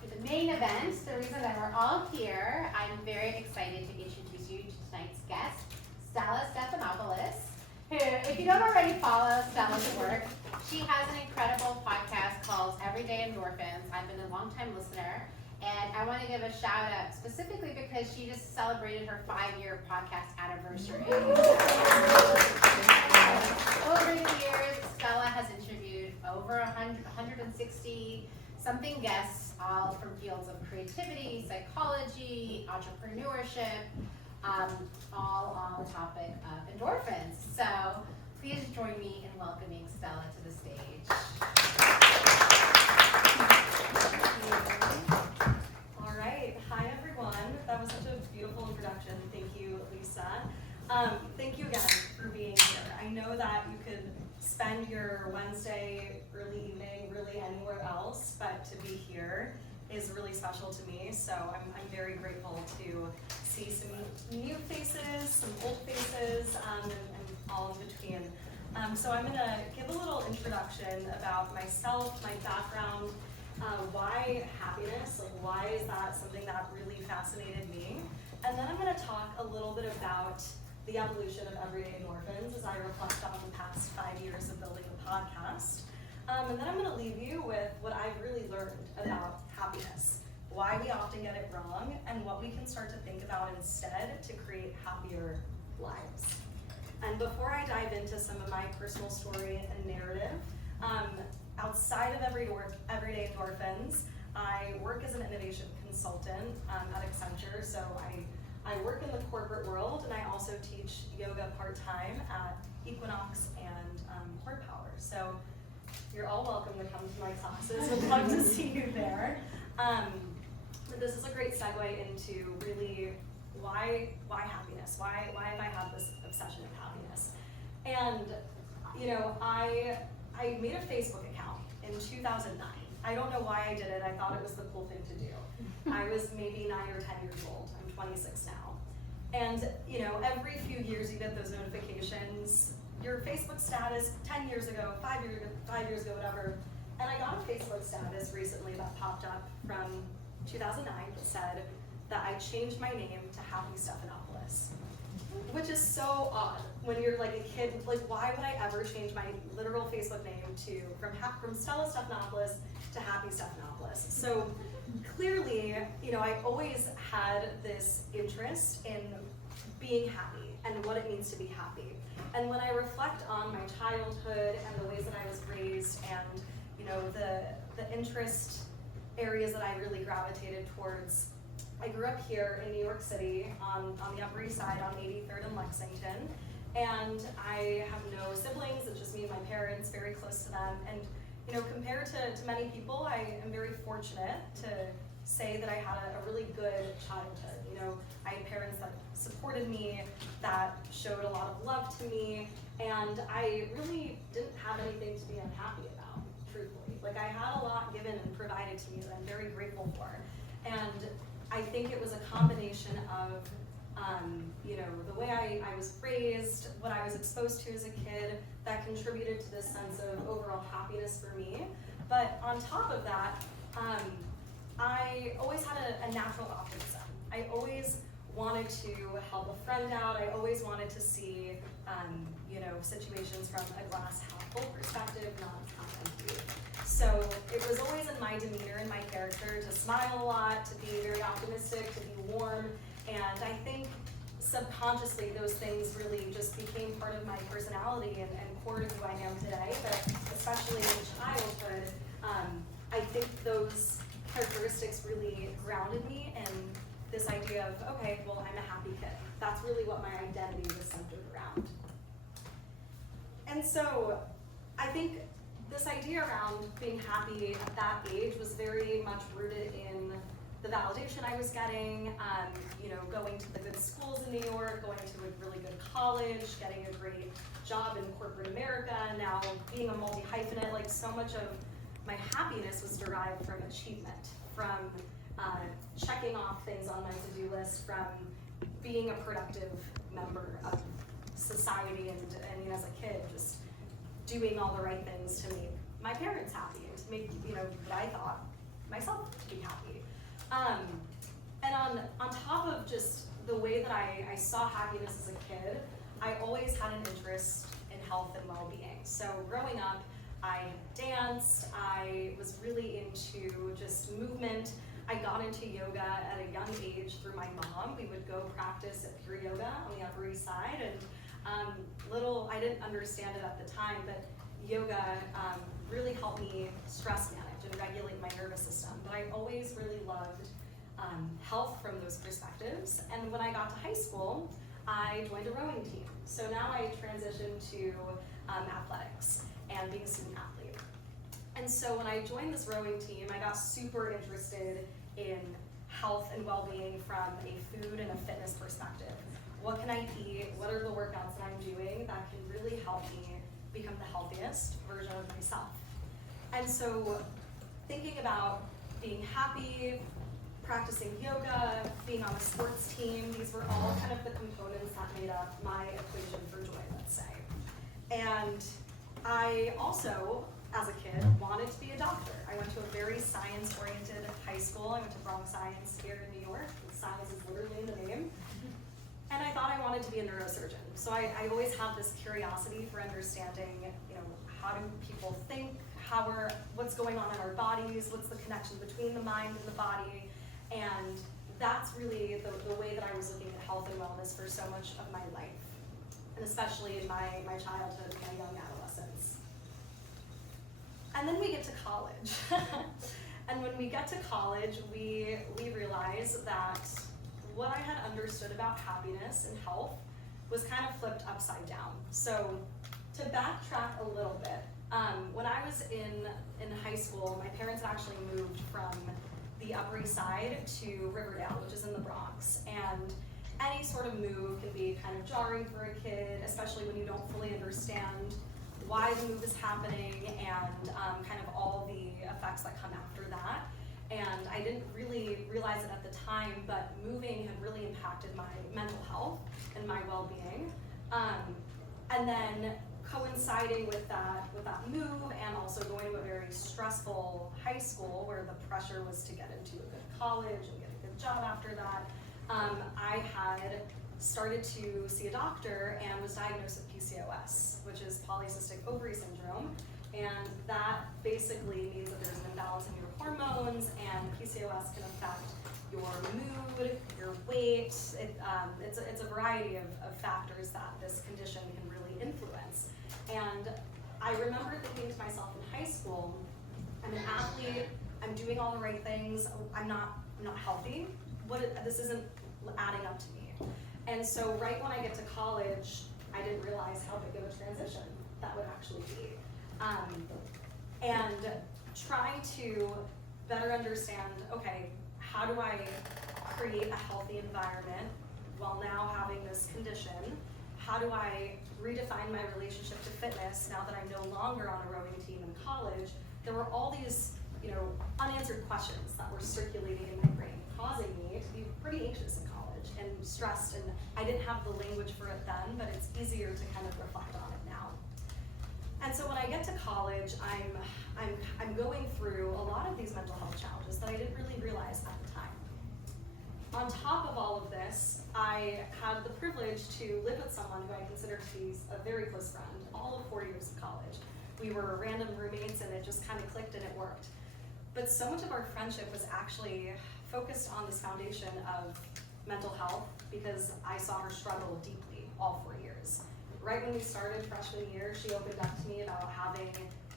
for the main event, the reason that we're all here, I'm very excited to introduce you to tonight's guest, Stella Stephanopoulos, who, if you don't already follow Stella's work, she has an incredible podcast called Everyday Endorphins. I've been a longtime listener, and I want to give a shout out specifically because she just celebrated her 5-year podcast anniversary. Over the years, Stella has interviewed over 160 something guests, all from fields of creativity, psychology, entrepreneurship, all on the topic of endorphins. So please join me in welcoming Stella to the stage. All right, hi everyone. That was such a beautiful introduction. Thank you, Lisa. Thank you again for being here. I know that you could spend your Wednesday early evening really anywhere else, but to be here is really special to me. So I'm very grateful to see some new faces, some old faces, and all in between. So I'm gonna give a little introduction about myself, my background, why happiness, like why is that something that really fascinated me? And then I'm gonna talk a little bit about the evolution of Everyday Endorphins as I reflect on the past 5 years of building the podcast. And then I'm gonna leave you with what I've really learned about happiness, why we often get it wrong, and what we can start to think about instead to create happier lives. And before I dive into some of my personal story and narrative, outside of Everyday Endorphins, I work as an innovation consultant at Accenture. So I work in the corporate world, and I also teach yoga part-time at Equinox and Power. So you're all welcome to come to my classes. I'd love to see you there. But this is a great segue into really why happiness? Why have I had this obsession with happiness? And you know, I made a Facebook account in 2009. I don't know why I did it. I thought it was the cool thing to do. I was maybe 9 or 10 years old. I'm 26 now. And you know, every few years you get those notifications, your Facebook status 10 years ago, 5 years ago, whatever. And I got a Facebook status recently that popped up from 2009 that said that I changed my name to Happy Stephanopoulos, which is so odd when you're like a kid. Like, why would I ever change my literal Facebook name to from Stella Stephanopoulos to Happy Stephanopoulos? So clearly, you know, I always had this interest in being happy and what it means to be happy. And when I reflect on my childhood and the ways that I was raised, and you know, the interest areas that I really gravitated towards, I grew up here in New York City on the Upper East Side on 83rd and Lexington, and I have no siblings. It's just me and my parents, very close to them. And you know, compared to many people, I am very fortunate to say that I had a really good childhood. You know, I had parents that supported me, that showed a lot of love to me, and I really didn't have anything to be unhappy about, truthfully. Like, I had a lot given and provided to me that I'm very grateful for. And I think it was a combination of, you know, the way I was raised, what I was exposed to as a kid, that contributed to this sense of overall happiness for me. But on top of that, I always had a natural optimism. I always wanted to help a friend out. I always wanted to see, you know, situations from a glass half full perspective, not half empty. So it was always in my demeanor and my character to smile a lot, to be very optimistic, to be warm. And I think subconsciously those things really just became part of my personality and core to who I am today. But especially in childhood, I think those characteristics really grounded me in this idea of, okay, well, I'm a happy kid. That's really what my identity was centered around. And so I think this idea around being happy at that age was very much rooted in the validation I was getting, you know, going to the good schools in New York, going to a really good college, getting a great job in corporate America, now being a multi-hyphenate. Like, so much of my happiness was derived from achievement, from checking off things on my to-do list, from being a productive member of society, and you know, as a kid, just doing all the right things to make my parents happy and to make, you know, what I thought myself to be happy. And on top of just the way that I saw happiness as a kid, I always had an interest in health and well-being. So growing up, I danced, I was really into just movement. I got into yoga at a young age through my mom. We would go practice at Pure Yoga on the Upper East Side, and I didn't understand it at the time, but yoga really helped me stress manage and regulate my nervous system. But I always really loved health from those perspectives. And when I got to high school, I joined a rowing team. So now I transitioned to athletics and being a student athlete. And so when I joined this rowing team, I got super interested in health and well-being from a food and a fitness perspective. What can I eat? What are the workouts that I'm doing that can really help me become the healthiest version of myself? And so thinking about being happy, practicing yoga, being on a sports team, these were all kind of the components that made up my equation for joy, let's say. And I also, as a kid, wanted to be a doctor. I went to a very science-oriented high school. I went to Bronx Science here in New York. Science is literally in the name. And I thought I wanted to be a neurosurgeon. So I always had this curiosity for understanding, how do people think, what's going on in our bodies, what's the connection between the mind and the body. And that's really the way that I was looking at health and wellness for so much of my life, and especially in my childhood and my young adolescence. And then we get to college. And when we get to college, we realize that what I had understood about happiness and health was kind of flipped upside down. So to backtrack a little bit, when I was in high school, my parents had actually moved from the Upper East Side to Riverdale, which is in the Bronx. And any sort of move can be kind of jarring for a kid, especially when you don't fully understand why the move is happening and kind of all the effects that come after that. And I didn't really realize it at the time, but moving had really impacted my mental health and my well-being. And then coinciding with that move, and also going to a very stressful high school where the pressure was to get into a good college and get a good job after that, I had started to see a doctor and was diagnosed with PCOS, which is polycystic ovary syndrome. And that basically means that there's an imbalance in your hormones, and PCOS can affect your mood, your weight. It's a variety of factors that this condition can really influence. And I remember thinking to myself in high school, I'm an athlete, I'm doing all the right things, I'm not healthy. This isn't adding up to me. And so right when I get to college, I didn't realize how big of a transition that would actually be. And trying to better understand, okay, how do I create a healthy environment while now having this condition? How do I redefine my relationship to fitness now that I'm no longer on a rowing team in college? There were all these, unanswered questions that were circulating in my brain, causing me to be pretty anxious in college and stressed. And I didn't have the language for it then, but it's easier to kind of reflect on it now. And so when I get to college, I'm going through a lot of these mental health challenges that I didn't really realize at the time. On top of all of this, I had the privilege to live with someone who I consider to be a very close friend all of 4 years of college. We were random roommates and it just kind of clicked and it worked. But so much of our friendship was actually focused on this foundation of mental health because I saw her struggle deeply all 4 years. Right when we started freshman year, she opened up to me about having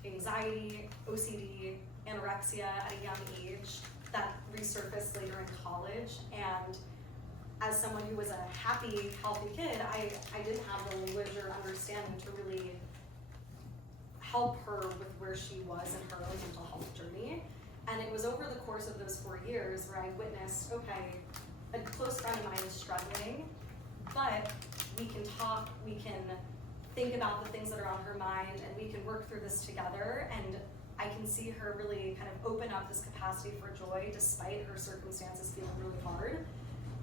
anxiety, OCD, anorexia at a young age that resurfaced later in college. And as someone who was a happy, healthy kid, I didn't have the language or understanding to really help her with where she was in her own mental health journey. And it was over the course of those 4 years where I witnessed, okay, a close friend of mine is struggling, but we can talk, we can think about the things that are on her mind, and we can work through this together. And I can see her really kind of open up this capacity for joy despite her circumstances feeling really hard.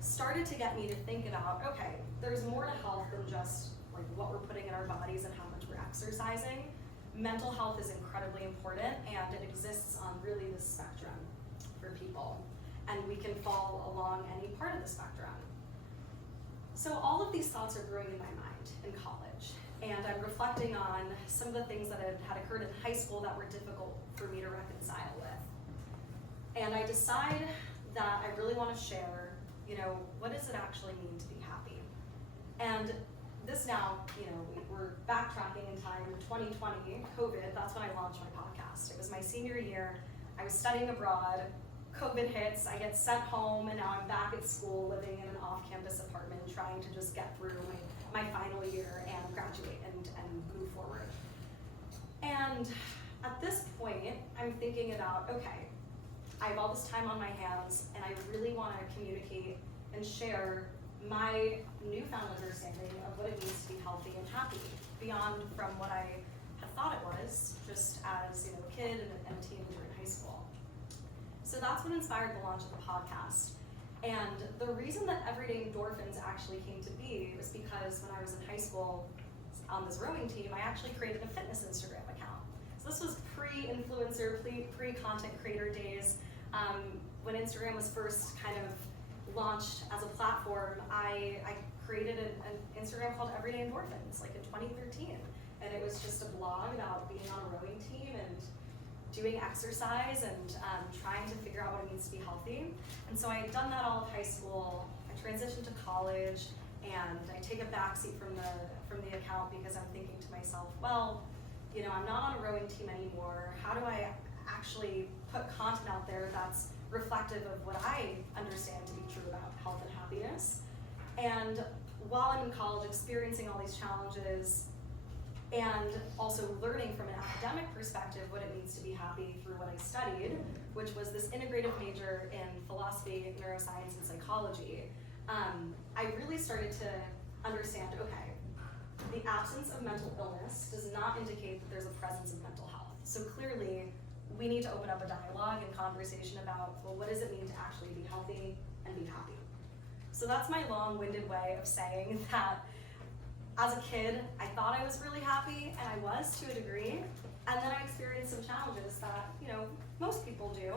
Started to get me to think about, okay, there's more to health than just like what we're putting in our bodies and how much we're exercising. Mental health is incredibly important, and it exists on really this spectrum for people. and we can fall along any part of the spectrum. So all of these thoughts are brewing in my mind in college, and I'm reflecting on some of the things that had occurred in high school that were difficult for me to reconcile with. And I decide that I really want to share, what does it actually mean to be happy? And this now, we're backtracking in time, 2020, COVID, that's when I launched my podcast. It was my senior year, I was studying abroad, COVID hits, I get sent home, and now I'm back at school living in an off-campus apartment trying to just get through my final year and graduate and move forward. And at this point, I'm thinking about, okay, I have all this time on my hands, and I really want to communicate and share my newfound understanding of what it means to be healthy and happy, beyond from what I had thought it was, just as a kid and a teenager in high school. So that's what inspired the launch of the podcast. And the reason that Everyday Endorphins actually came to be was because when I was in high school on this rowing team, I actually created a fitness Instagram account. So this was pre-influencer, pre-content creator days. When Instagram was first kind of launched as a platform, I created an Instagram called Everyday Endorphins, like in 2013. And it was just a blog about being on a rowing team and doing exercise and trying to figure out what it means to be healthy. And so I had done that all of high school. I transitioned to college, and I take a backseat from the account because I'm thinking to myself, well, I'm not on a rowing team anymore. How do I actually put content out there that's reflective of what I understand to be true about health and happiness? And while I'm in college, experiencing all these challenges and also learning from an academic perspective what it means to be happy through what I studied, which was this integrative major in philosophy, neuroscience, and psychology, I really started to understand, okay, the absence of mental illness does not indicate that there's a presence of mental health. So clearly, we need to open up a dialogue and conversation about, well, what does it mean to actually be healthy and be happy? So that's my long-winded way of saying that as a kid, I thought I was really happy, and I was to a degree, and then I experienced some challenges that, most people do,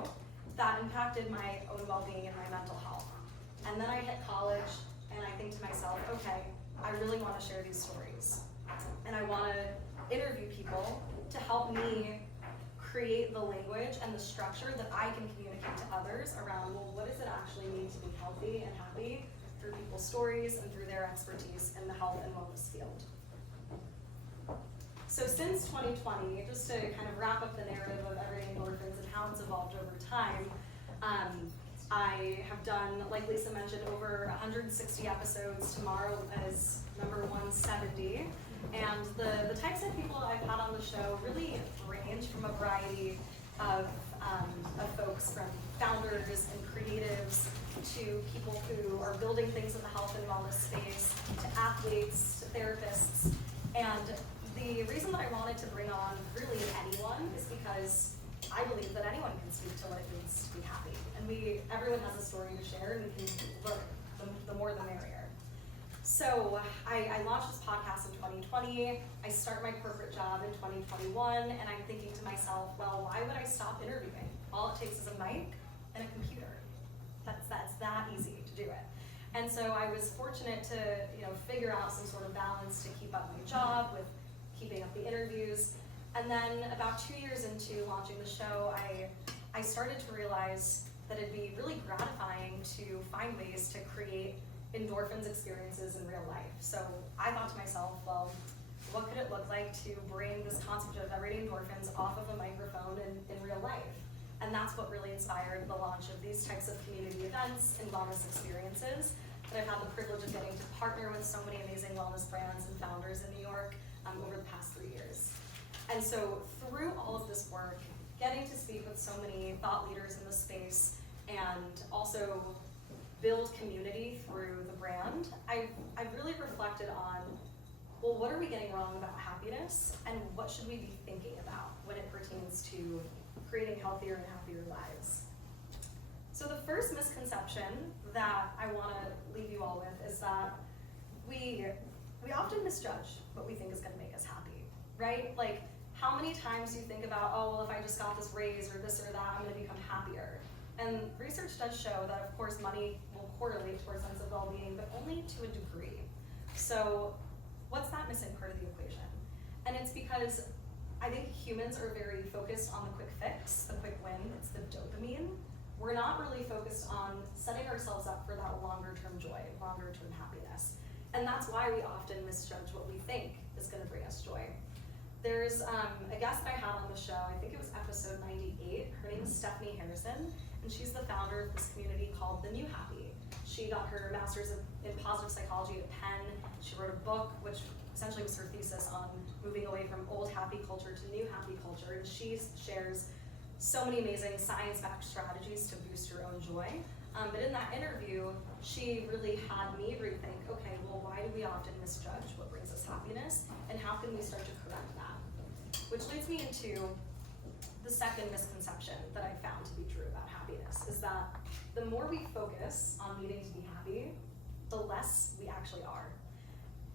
that impacted my own well-being and my mental health. And then I hit college, and I think to myself, okay, I really want to share these stories. And I want to interview people to help me create the language and the structure that I can communicate to others around, well, what does it actually mean to be healthy and happy through people's stories and through their expertise in the health and wellness field. So since 2020, just to kind of wrap up the narrative of Everyday Endorphins and how it's evolved over time, I have done, like Lisa mentioned, over 160 episodes. Tomorrow is number 170. And the types of people I've had on the show really range from a variety of folks, from founders and creatives to people who are building things in the health and wellness space, to athletes, to therapists. And the reason that I wanted to bring on really anyone is because I believe that anyone can speak to what it means to be happy. And everyone has a story to share, and we can learn. The more the merrier. So I launched this podcast in 2020. I start my corporate job in 2021, and I'm thinking to myself, well, why would I stop interviewing? All it takes is a mic and a computer. That's that easy to do it. And so I was fortunate to figure out some sort of balance to keep up my job with keeping up the interviews. And then about 2 years into launching the show, I started to realize that it'd be really gratifying to find ways to create endorphins experiences in real life. So I thought to myself, well, what could it look like to bring this concept of everyday endorphins off of a microphone in real life? And that's what really inspired the launch of these types of community events and wellness experiences that I've had the privilege of getting to partner with so many amazing wellness brands and founders in New York over the past 3 years. And so through all of this work, getting to speak with so many thought leaders in the space and also build community through the brand, I've really reflected on, well, what are we getting wrong about happiness, and what should we be thinking about when it pertains to creating healthier and happier lives? So the first misconception that I want to leave you all with is that we often misjudge what we think is going to make us happy, right? Like, how many times do you think about, oh, well, if I just got this raise or this or that, I'm going to become happier? And research does show that, of course, money will correlate to our sense of well-being, but only to a degree. So what's that missing part of the equation? And it's because I think humans are very focused on the quick fix, the quick win, it's the dopamine. We're not really focused on setting ourselves up for that longer-term joy, longer-term happiness. And that's why we often misjudge what we think is gonna bring us joy. There's a guest that I had on the show, I think it was episode 98, her name is Stephanie Harrison, and she's the founder of this community called The New Happy. She got her master's in positive psychology at Penn. She wrote a book, which essentially was her thesis on moving away from old happy culture to new happy culture, and she shares so many amazing science-backed strategies to boost your own joy. But in that interview, she really had me rethink, okay, well, why do we often misjudge what brings us happiness, and how can we start to correct that? Which leads me into the second misconception that I found to be true about happiness, is that the more we focus on needing to be happy, the less we actually are.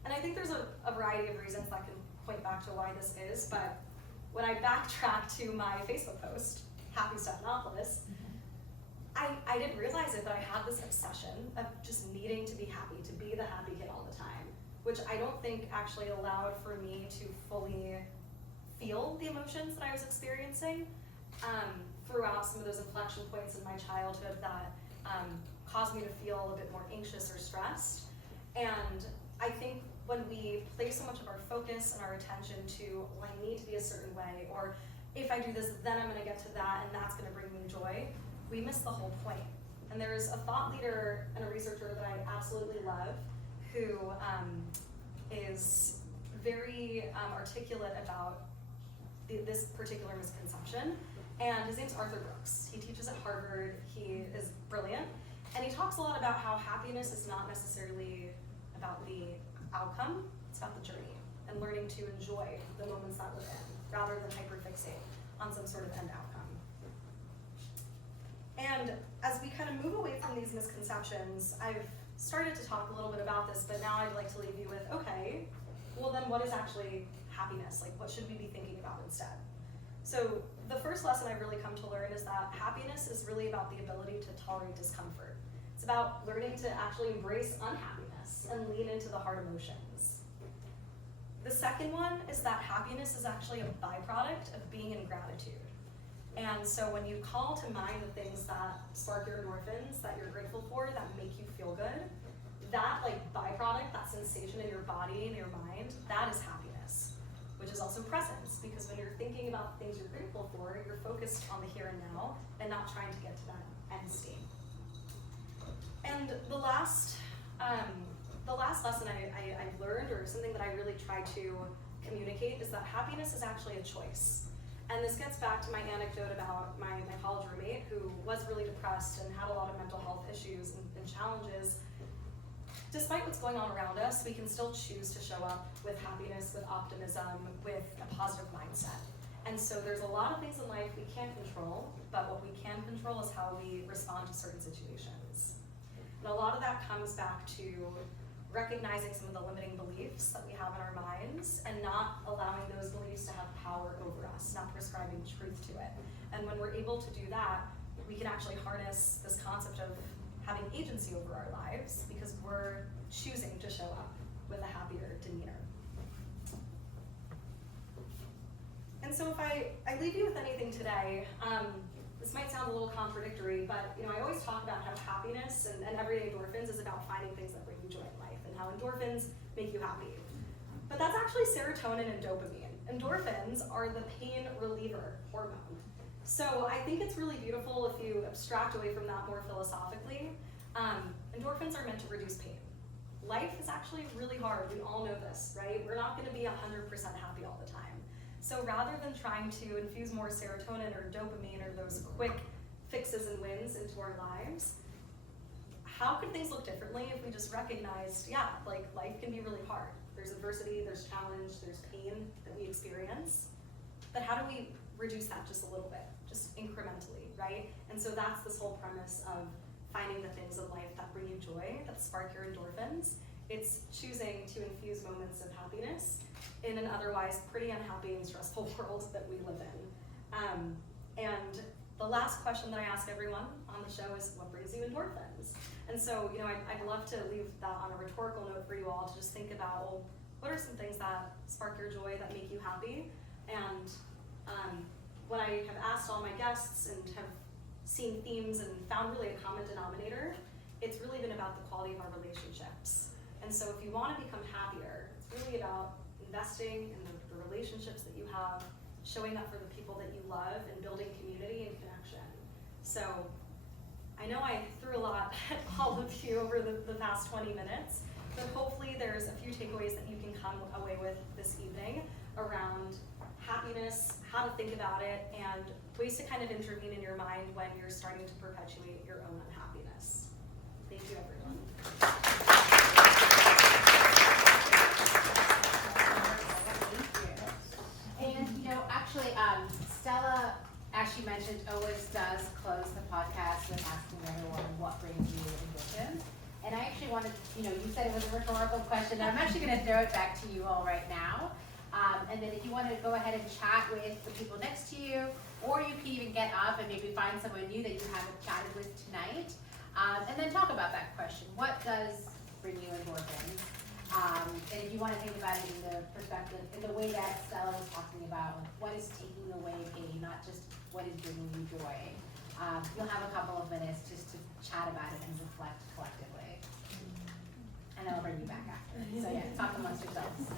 And I think there's a variety of reasons that can point back to why this is, but when I backtrack to my Facebook post, Happy Stephanopoulos, I didn't realize it, but I had this obsession of just needing to be happy, to be the happy kid all the time, which I don't think actually allowed for me to fully feel the emotions that I was experiencing throughout some of those inflection points in my childhood that caused me to feel a bit more anxious or stressed. And I think when we place so much of our focus and our attention to, well, I need to be a certain way, or if I do this, then I'm gonna get to that, and that's gonna bring me joy, we miss the whole point. And there's a thought leader and a researcher that I absolutely love who is very articulate about this particular misconception, and his name's Arthur Brooks. He teaches at Harvard, he is brilliant, and he talks a lot about how happiness is not necessarily about the outcome, it's about the journey, and learning to enjoy the moments that we're in, rather than hyperfixate on some sort of end outcome. And as we kind of move away from these misconceptions, I've started to talk a little bit about this, but now I'd like to leave you with, okay, well then what is actually happiness? Like, what should we be thinking about instead? So the first lesson I've really come to learn is that happiness is really about the ability to tolerate discomfort. It's about learning to actually embrace unhappiness and lean into the hard emotions. The second one is that happiness is actually a byproduct of being in gratitude. And so when you call to mind the things that spark your endorphins, that you're grateful for, that make you feel good, that like byproduct, that sensation in your body and your mind, that is happiness, which is also presence, because when you're thinking about things you're grateful for, you're focused on the here and now and not trying to get to that end state. And the last lesson I've learned, or something that I really try to communicate, is that happiness is actually a choice. And this gets back to my anecdote about my college roommate who was really depressed and had a lot of mental health issues and challenges. Despite what's going on around us, we can still choose to show up with happiness, with optimism, with a positive mindset. And so there's a lot of things in life we can't control, but what we can control is how we respond to certain situations. And a lot of that comes back to recognizing some of the limiting beliefs that we have in our minds and not allowing those beliefs to have power over us, not prescribing truth to it. And when we're able to do that, we can actually harness this concept of having agency over our lives because we're choosing to show up with a happier demeanor. And so if I leave you with anything today, this might sound a little contradictory, but I always talk about how happiness and Everyday Endorphins is about finding things that bring you joy in life and how endorphins make you happy. But that's actually serotonin and dopamine. Endorphins are the pain reliever hormone. So I think it's really beautiful if you abstract away from that more philosophically. Endorphins are meant to reduce pain. Life is actually really hard, we all know this, right? We're not gonna be 100% happy all the time. So rather than trying to infuse more serotonin or dopamine or those quick fixes and wins into our lives, how could things look differently if we just recognized, yeah, like life can be really hard. There's adversity, there's challenge, there's pain that we experience, but how do we reduce that just a little bit, just incrementally, right? And so that's this whole premise of finding the things in life that bring you joy, that spark your endorphins. It's choosing to infuse moments of happiness in an otherwise pretty unhappy and stressful world that we live in. And The last question that I ask everyone on the show is, what brings you endorphins? And so, I'd love to leave that on a rhetorical note for you all to just think about, well, what are some things that spark your joy, that make you happy? And when I have asked all my guests and have seen themes and found really a common denominator, it's really been about the quality of our relationships. And so if you want to become happier, it's really about investing in the relationships that you have, showing up for the people that you love, and building community and connection. So I know I threw a lot at all of you over the past 20 minutes, but hopefully there's a few takeaways that you can come away with this evening around happiness, how to think about it, and ways to kind of intervene in your mind when you're starting to perpetuate your own unhappiness. Thank you, everyone. And actually, Stella, as she mentioned, always does close the podcast with asking everyone what brings you endorphins. And I actually wanted, you said it was a rhetorical question. I'm actually going to throw it back to you all right now. And then if you want to go ahead and chat with the people next to you, or you can even get up and maybe find someone new that you haven't chatted with tonight, and then talk about that question. What does bring you endorphins? And if you want to think about it in the perspective, in the way that Stella was talking about, what is taking away pain, not just what is bringing you joy. You'll have a couple of minutes just to chat about it and reflect collectively. And then I'll bring you back after. So yeah, talk amongst yourselves.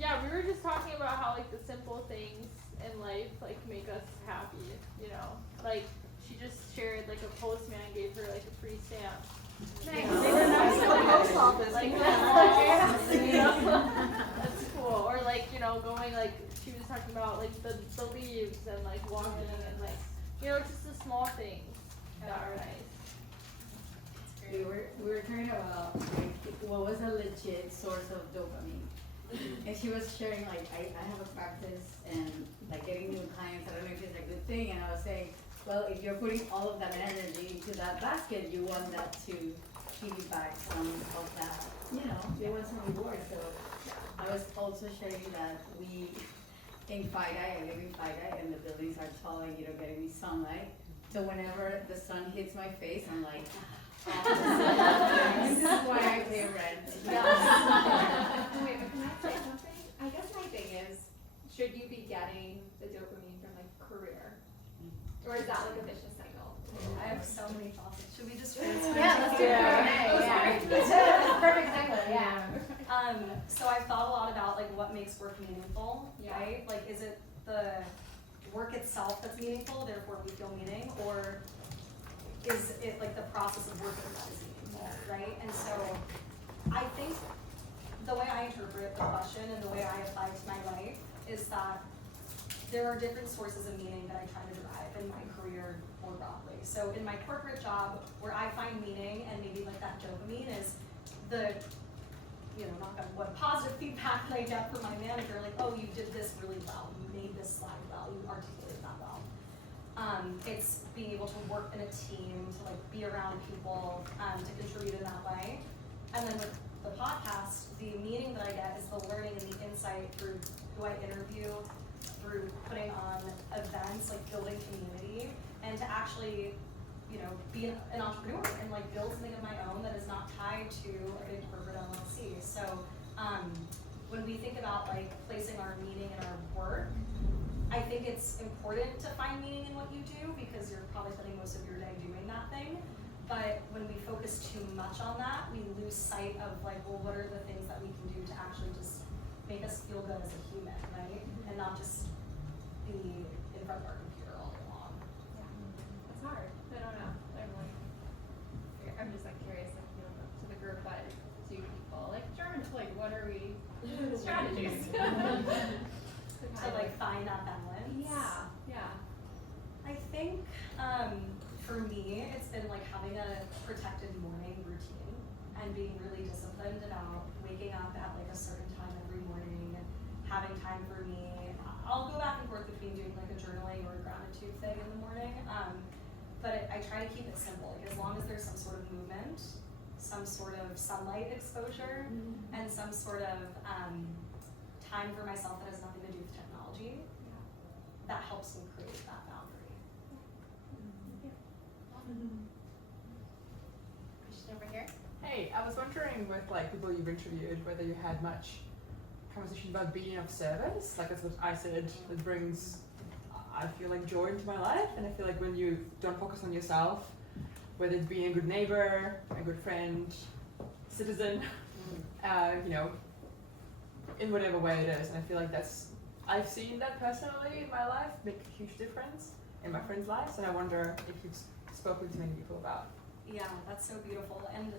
yeah, we were just talking about how like the simple things in life like make us happy, you know. Like she just shared like a postman gave her like a free stamp. Nice. They were nice to the post office. Like that's cool. Or like, you know, going like she was talking about like the leaves and like walking and like, you know, just the small things that are nice. We were talking about like what was a legit source of dopamine. And she was sharing like I have a practice and like getting new clients, I don't know if it's a good thing, and I was saying, well, if you're putting all of that energy into that basket, you want that to give you back some of that, you know, you want some reward. So I was also sharing that we in FIDI, I live in FIDI and the buildings are tall and you don't get any sunlight. So whenever the sun hits my face, I'm like, this is why I pay rent. Wait, but can I say something? I guess my thing is, should you be getting the dopamine from like career? Or is that like a vicious cycle? I have so many thoughts. Should we just transfer? Yeah, let's do it. Yeah. Perfect segue, yeah. So I've thought a lot about like what makes work meaningful, right? Like, is it the work itself that's meaningful, therefore we feel meaning, or is it like the process of working that is meaningful, right? And so I think the way I interpret the question and the way I apply it to my life is that there are different sources of meaning that I try to derive in my career more broadly. So in my corporate job, where I find meaning and maybe like that dopamine is the, you know, knock on wood, positive feedback that I get from my manager, like, oh, you did this really well, you made this slide well, you articulated that well. It's being able to work in a team, to like be around people, to contribute in that way. And then with the podcast, the meaning that I get is the learning and the insight through who I interview, through putting on events, like building community, and to actually, you know, be an entrepreneur and like build something of my own that is not tied to a big corporate LLC. So when we think about like placing our meaning in our work, I think it's important to find meaning in what you do because you're probably spending most of your day doing that thing. But when we focus too much on that, we lose sight of like, well, what are the things that we can do to actually just make us feel good as a human, right? And not just be in front of our computer all day long. Yeah, it's hard. I don't know. I'm just like curious, like, you know, to the group that do people like German, like, what are we strategies? To like find that balance. Yeah. I think for me, it's been like having a protected morning routine and being really disciplined about waking up at like a certain time every morning, having time for me. I'll go back and forth between doing like a journaling or a gratitude thing in the morning, but I try to keep it simple. Like, as long as there's some sort of movement, some sort of sunlight exposure, and some sort of time for myself that has nothing to do with technology, that helps me create that boundary. Question over here. Hey, I was wondering with like people you've interviewed whether you had much conversation about being of service. Like that's what I said, it brings, I feel like joy into my life, and I feel like when you don't focus on yourself, whether it's being a good neighbor, a good friend, citizen, you know, in whatever way it is, and I feel like I've seen that personally in my life make a huge difference in my friends' lives, and I wonder if you've spoken to many people about. Yeah, that's so beautiful. And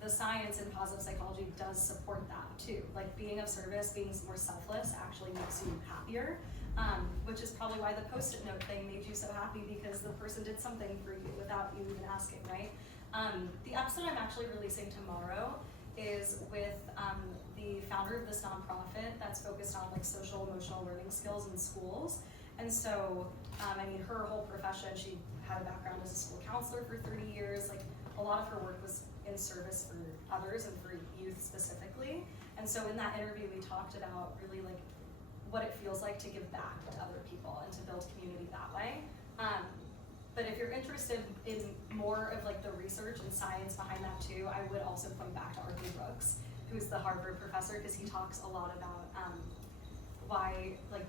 the science in positive psychology does support that too. Like being of service, being more selfless actually makes you happier, which is probably why the Post-it note thing made you so happy, because the person did something for you without you even asking, right? The episode I'm actually releasing tomorrow is with the founder of this nonprofit that's focused on like social emotional learning skills in schools. And so, I mean, her whole profession, she had a background as a school counselor for 30 years. Like a lot of her work was in service for others and for youth specifically. And so in that interview, we talked about really like what it feels like to give back to other people and to build community that way. But if you're interested in more of like the research and science behind that too, I would also point back to Arthur Brooks, who's the Harvard professor, because he talks a lot about why like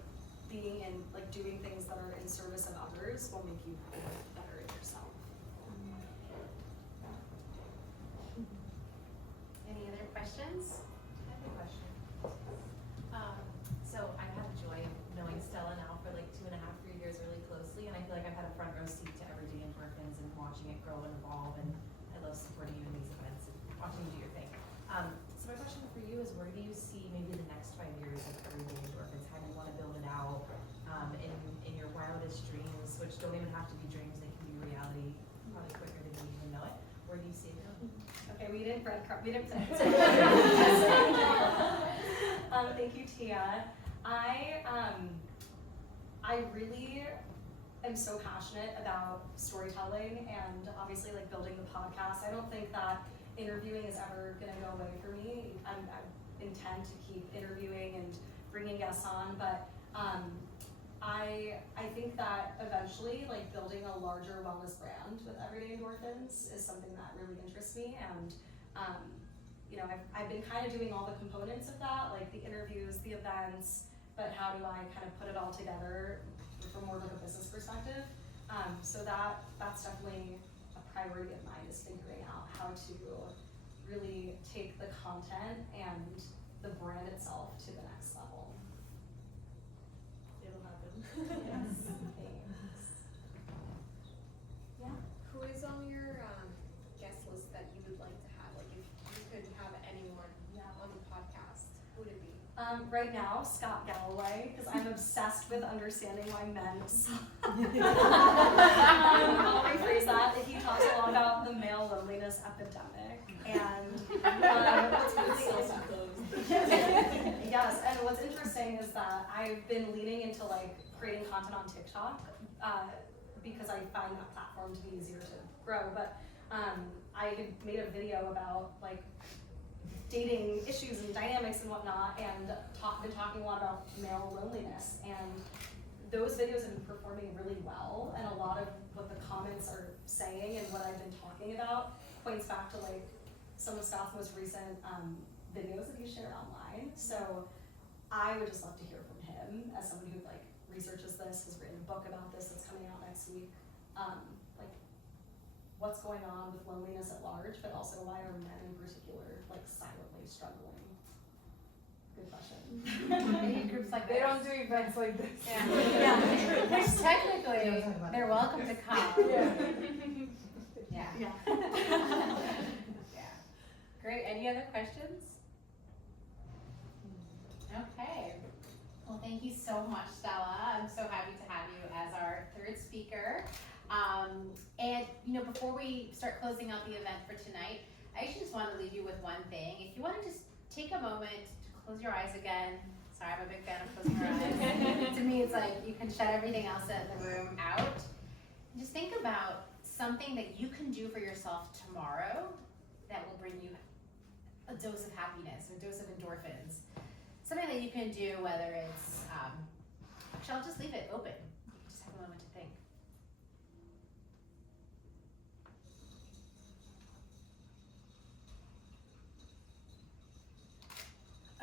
being in like doing things that are in service of others will make you feel better in yourself. Any other questions? I have a question. Okay, we didn't breadcrumb. We didn't. Thank you, Tia. I really am so passionate about storytelling and obviously like building the podcast. I don't think that interviewing is ever going to go away for me. I intend to keep interviewing and bringing guests on, but I think that eventually like building a larger wellness brand with Everyday Endorphins is something that really interests me, and you know, I've been kind of doing all the components of that, like the interviews, the events, but how do I kind of put it all together from more of like a business perspective? So that's definitely a priority of mine, is figuring out how to really take the content and the brand itself to the next level. It'll happen. Yes. Thanks. Yeah. Who is on your guest list that you would like to have? Like if you could have anyone on the podcast, who would it be? Right now, Scott Galloway, because I'm obsessed with understanding why men suck. I'll rephrase that. He talks a lot about the male loneliness epidemic, and what's yes, and what's interesting is that I've been leaning into like creating content on TikTok because I find that platform to be easier to grow. But I had made a video about like dating issues and dynamics and whatnot, and been talking a lot about male loneliness, and those videos have been performing really well, and a lot of what the comments are saying and what I've been talking about points back to like some of Scott's most recent videos that he shared online. So I would just love to hear from him as someone who like researches this, has written a book about this that's coming out next week. Like what's going on with loneliness at large, but also why are men in particular like silently struggling? Good question. Maybe groups like They this. don't do events like this. Yeah. Which technically, they're welcome to come. Yeah. Yeah. Yeah. Yeah. Great. Any other questions? Okay. Well, thank you so much, Stella. I'm so happy to have you as our third speaker. And you know, before we start closing out the event for tonight, I actually just want to leave you with one thing. If you want to just take a moment to close your eyes again. Sorry, I'm a big fan of closing your eyes. To me, it's like you can shut everything else in the room out. And just think about something that you can do for yourself tomorrow that will bring you a dose of happiness, a dose of endorphins. Something that you can do, whether it's, actually I'll just leave it open. Just have a moment to think.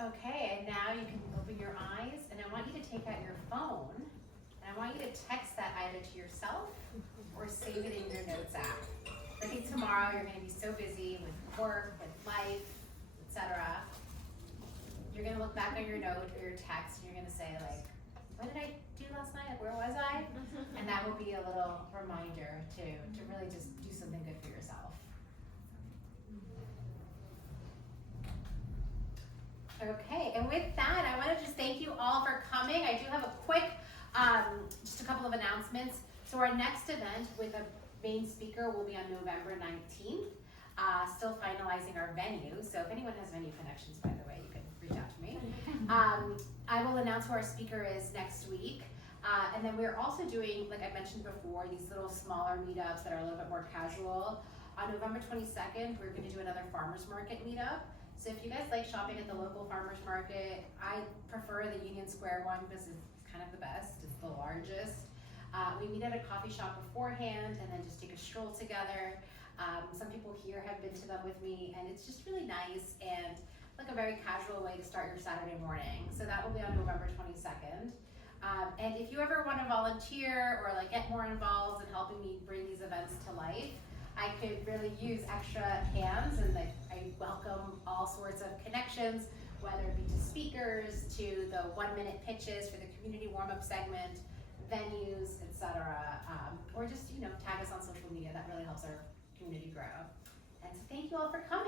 Okay, and now you can open your eyes, and I want you to take out your phone, and I want you to text that either to yourself or save it in your notes app. I think tomorrow you're going to be so busy with work, with life, etc. You're going to look back on your note or your text, and you're going to say like, what did I do last night? Like, where was I? And that will be a little reminder to really just do something good for yourself. Okay, and with that, I want to just thank you all for coming. I do have a quick, just a couple of announcements. So our next event with a main speaker will be on November 19th. Still finalizing our venue. So if anyone has venue connections, by the way, you can reach out to me. I will announce who our speaker is next week. And then we're also doing, like I mentioned before, these little smaller meetups that are a little bit more casual. On November 22nd, we're going to do another farmers market meetup. So if you guys like shopping at the local farmers market, I prefer the Union Square one because it's kind of the best. It's the largest. We meet at a coffee shop beforehand and then just take a stroll together. Some people here have been to them with me, and it's just really nice and like a very casual way to start your Saturday morning. So that will be on November 22nd. And if you ever want to volunteer or like get more involved in helping me bring these events to life, I could really use extra hands, and like I welcome all sorts of connections, whether it be to speakers, to the 1-minute pitches for the community warm-up segment, venues, etc. Or just, you know, tag us on social media. That really helps our community grow. And so thank you all for coming.